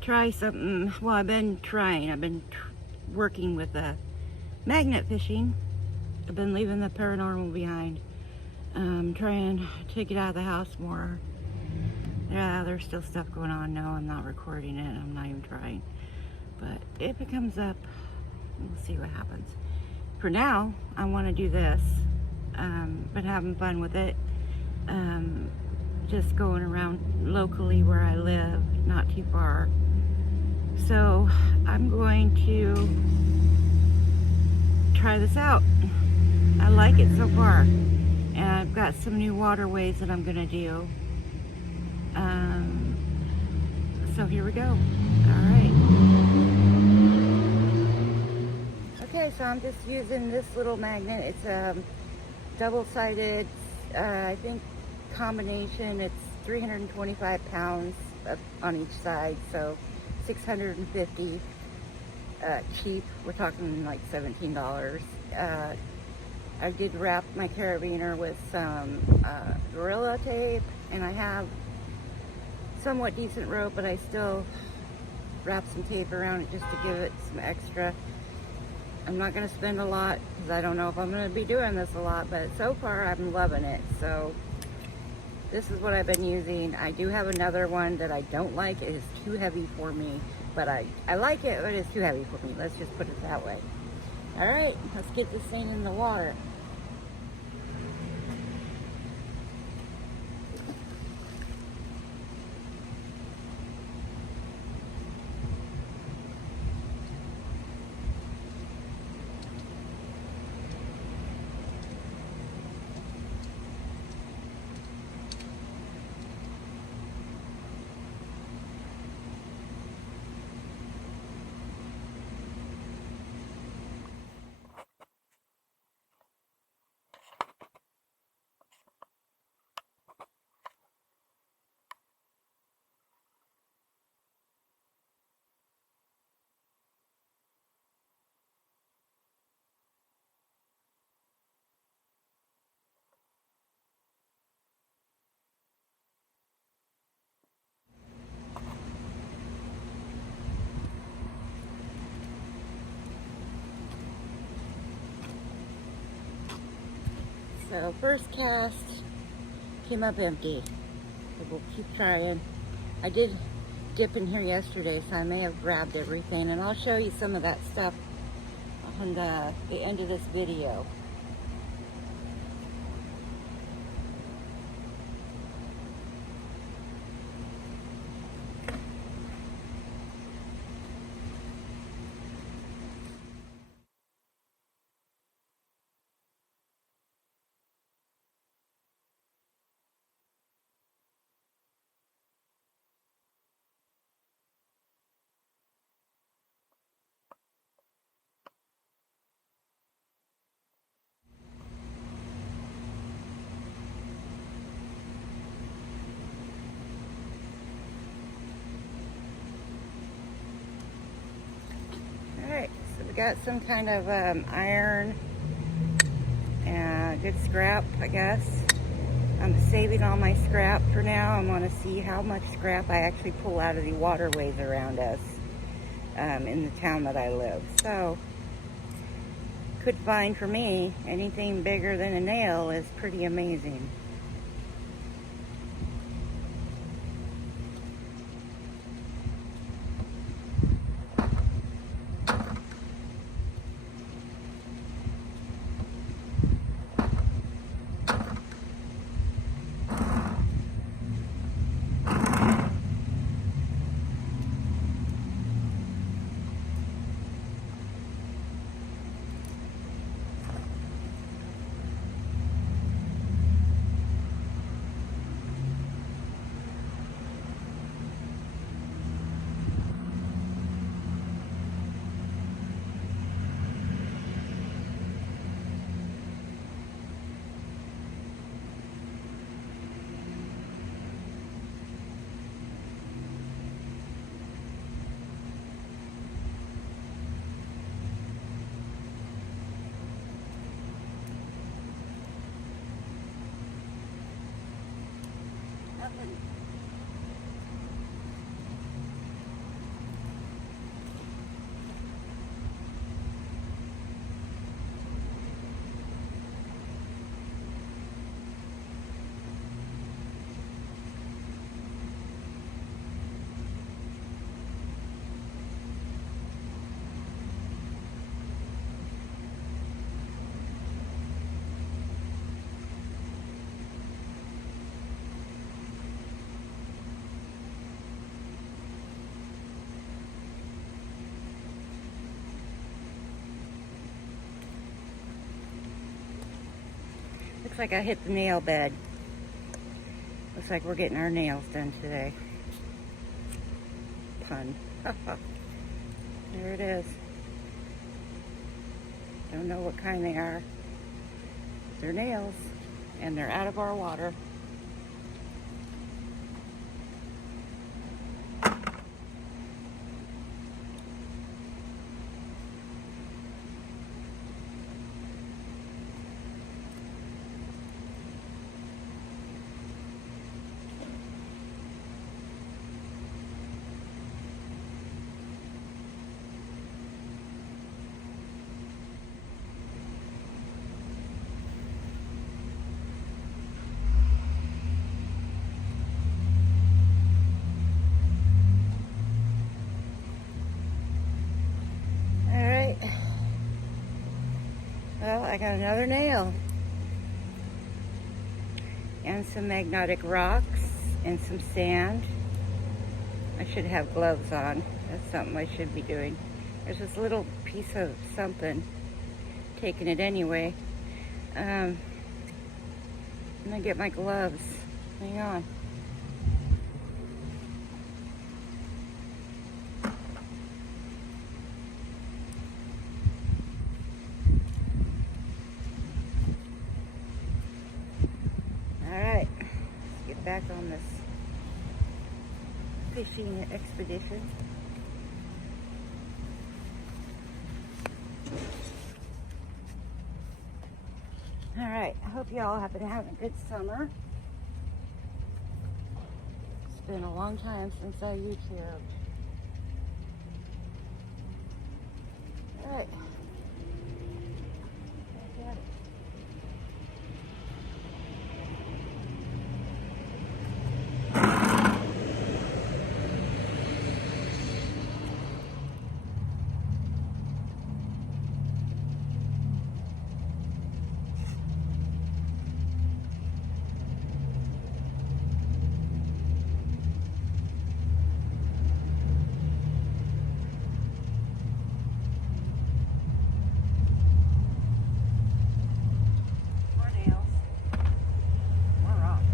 try something. Well, I've been working with magnet fishing. I've been leaving the paranormal behind. Trying to get out of the house more. Yeah, there's still stuff going on. No, I'm not recording it. I'm not even trying. But if it comes up, we'll see what happens. For now, I want to do this. Been having fun with it. Just going around locally where I live, not too far. So I'm going to try this out. I like it so far. And I've got some new waterways that I'm going to do. So here we go. All right. Okay, so I'm just using this little magnet. It's a double-sided, I think combination. It's 325 pounds on each side, so 650 cheap. We're talking like $17. I did wrap my carabiner with some Gorilla tape, and I have somewhat decent rope, but I still wrap some tape around it just to give it some extra. I'm not going to spend a lot because I don't know if I'm going to be doing this a lot, but so far I'm loving it. So this is what I've been using. I do have another one that I don't like. It is too heavy for me, but I like it, but it's too heavy for me. Let's just put it that way. All right, let's get this thing in the water. So first cast came up empty. So we'll keep trying. I did dip in here yesterday, so I may have grabbed everything, and I'll show you some of that stuff on the end of this video. Alright, so we got some kind of iron and good scrap, I guess. I'm saving all my scrap for now. I want to see how much scrap I actually pull out of the waterways around us in the town that I live. So, could find for me anything bigger than a nail is pretty amazing. like I hit the nail bed. Looks like we're getting our nails done today. Pun. There it is. Don't know what kind they are. They're nails, and they're out of our water. Alright. Well, I got another nail. And some magnetic rocks and some sand. I should have gloves on. That's something I should be doing. There's this little piece of something. Taking it anyway. I'm gonna get my gloves. Hang on. Alright, let's get back on this fishing expedition. Alright, I hope y'all have been having a good summer. It's been a long time since I YouTubed. Alright. Got it. More nails. More rocks.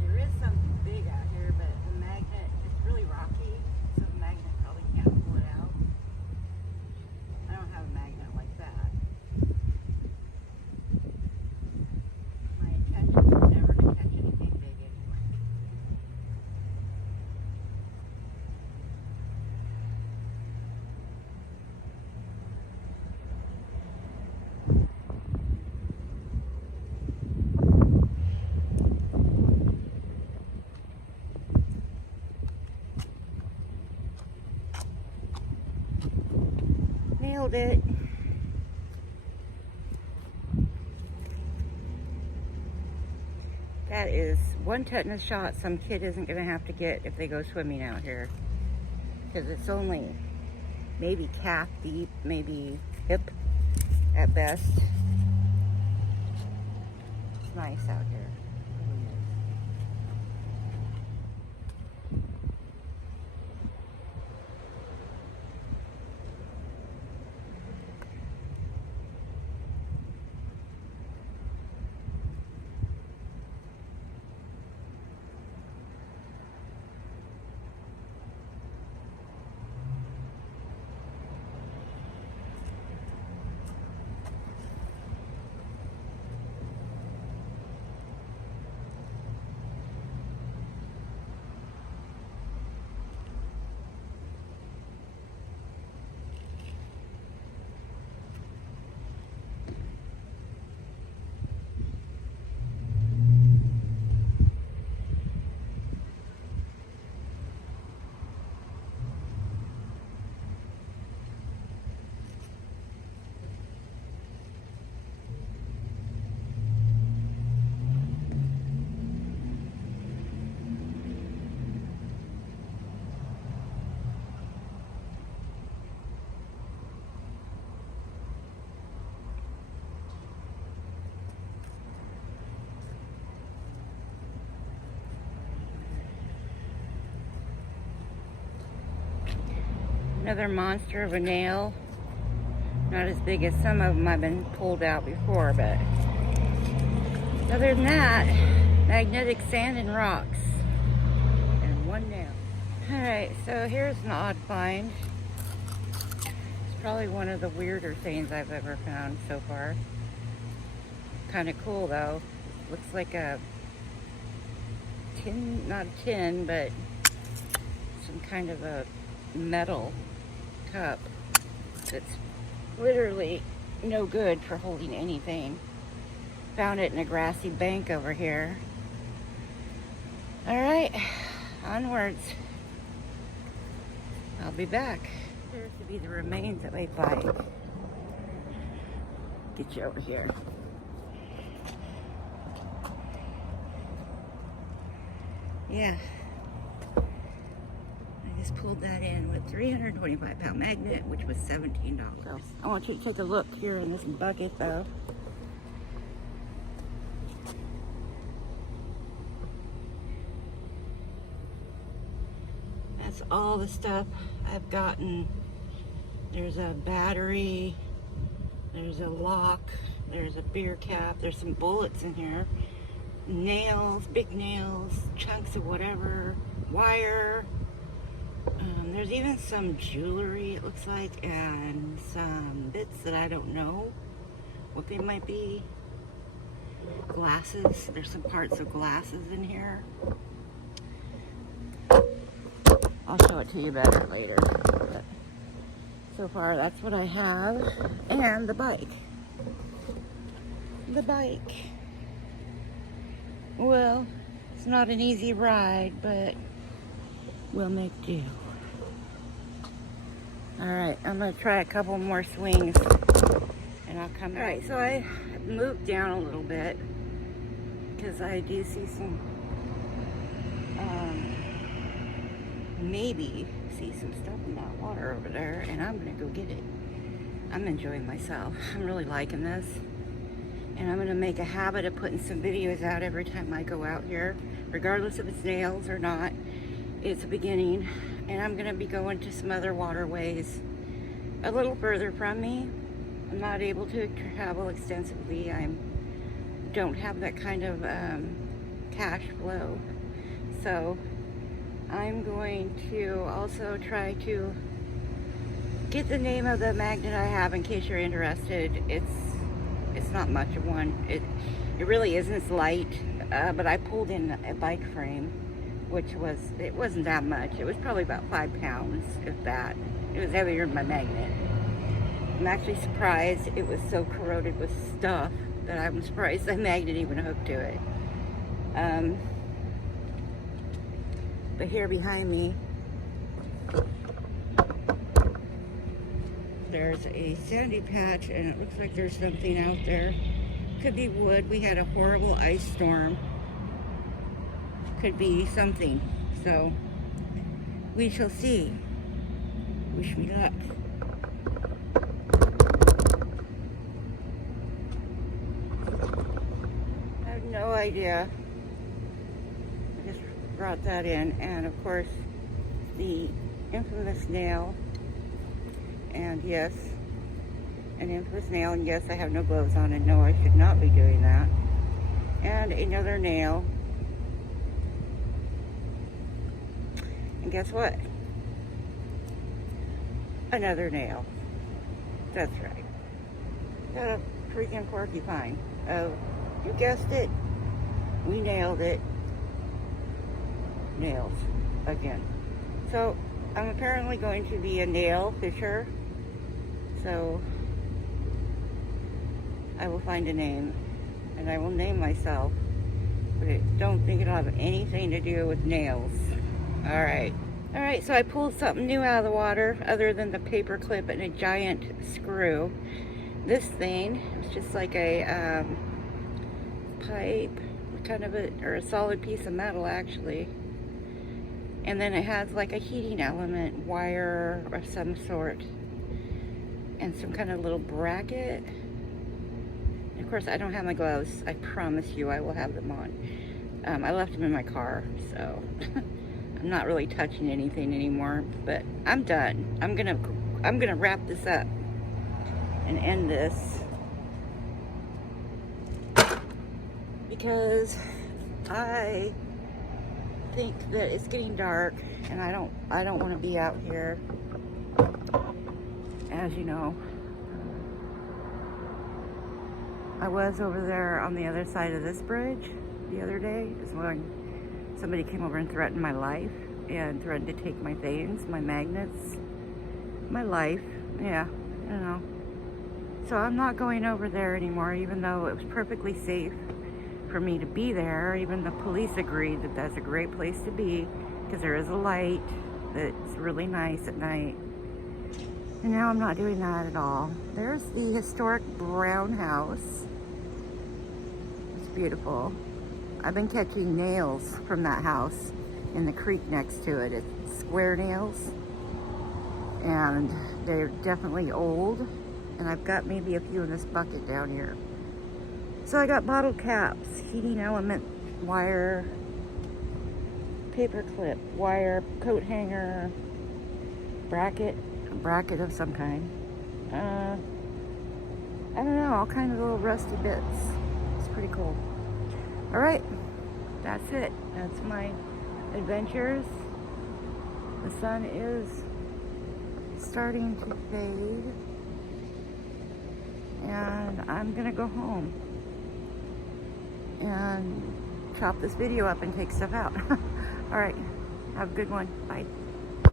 There is something big out here, but the magnet, it's really rocky, so the magnet probably can't pull it out. I don't have a magnet like that. My intention is never to catch anything big anyway. Nailed it. That is one tetanus shot some kid isn't going to have to get if they go swimming out here. Because it's only maybe calf deep, maybe hip at best. It's nice out here. Another monster of a nail. Not as big as some of them I've been pulled out before, but other than that, magnetic sand and rocks. And one nail. Alright, so here's an odd find. It's probably one of the weirder things I've ever found so far. Kind of cool though. Looks like a tin, not a tin, but some kind of a metal cup that's literally no good for holding anything. Found it in a grassy bank over here. Alright, onwards. I'll be back. Appears to be the remains of a bike. Get you over here. Yeah. I just pulled that in with 325-pound magnet, which was $17. So I want you to take a look here in this bucket though. That's all the stuff I've gotten. There's a battery, there's a lock, there's a beer cap, there's some bullets in here, nails, big nails, chunks of whatever, wire. There's even some jewelry, it looks like, and some bits that I don't know what they might be. Glasses, there's some parts of glasses in here. I'll show it to you better later. But so far, that's what I have. And the bike. The bike. Well, it's not an easy ride, but we'll make do. Alright, I'm going to try a couple more swings and I'll come back. Alright, so I moved down a little bit because I do see some, maybe see some stuff in that water over there, and I'm going to go get it. I'm enjoying myself. I'm really liking this. And I'm going to make a habit of putting some videos out every time I go out here, regardless if it's nails or not. It's a beginning. And I'm going to be going to some other waterways a little further from me. I'm not able to travel extensively. I don't have that kind of cash flow. So I'm going to also try to get the name of the magnet I have in case you're interested. It's not much of one. It really isn't. It's light, but I pulled in a bike frame, which it wasn't that much. It was probably about 5 pounds, if that. It was heavier than my magnet. I'm actually surprised it was so corroded with stuff that I'm surprised the magnet even hooked to it. But here behind me, there's a sandy patch, and it looks like there's something out there. Could be wood. We had a horrible ice storm. Could be something. So we shall see. Wish me luck. I have no idea. I just brought that in, and of course the infamous nail. And yes, an infamous nail, and yes, I have no gloves on, and no, I should not be doing that. And another nail. And guess what? Another nail. That's right. Got a freaking porcupine. Oh, you guessed it. We nailed it. Nails. Again. So, I'm apparently going to be a nail fisher. So, I will find a name. And I will name myself. But I don't think it'll have anything to do with nails. Alright. Alright, so I pulled something new out of the water other than the paper clip and a giant screw. This thing is just like a pipe, kind of or a solid piece of metal actually. And then it has like a heating element, wire of some sort, and some kind of little bracket. And of course, I don't have my gloves. I promise you I will have them on. I left them in my car, so I'm not really touching anything anymore, but I'm done. I'm gonna wrap this up and end this because I think that it's getting dark and I don't want to be out here, as you know. I was over there on the other side of this bridge the other day, is when somebody came over and threatened my life and threatened to take my things, my magnets, my life. Yeah, you know. So I'm not going over there anymore, even though it was perfectly safe for me to be there. Even the police agreed that that's a great place to be because there is a light that's really nice at night. And now I'm not doing that at all. There's the historic brown house. It's beautiful. I've been catching nails from that house in the creek next to it. It's square nails. And they're definitely old. And I've got maybe a few in this bucket down here. So I got bottle caps, heating element wire, paper clip, wire, coat hanger, bracket, a bracket of some kind. I don't know, all kinds of little rusty bits. It's pretty cool. All right, that's it. That's my adventures. The sun is starting to fade. And I'm gonna go home and chop this video up and take stuff out. All right, have a good one. Bye.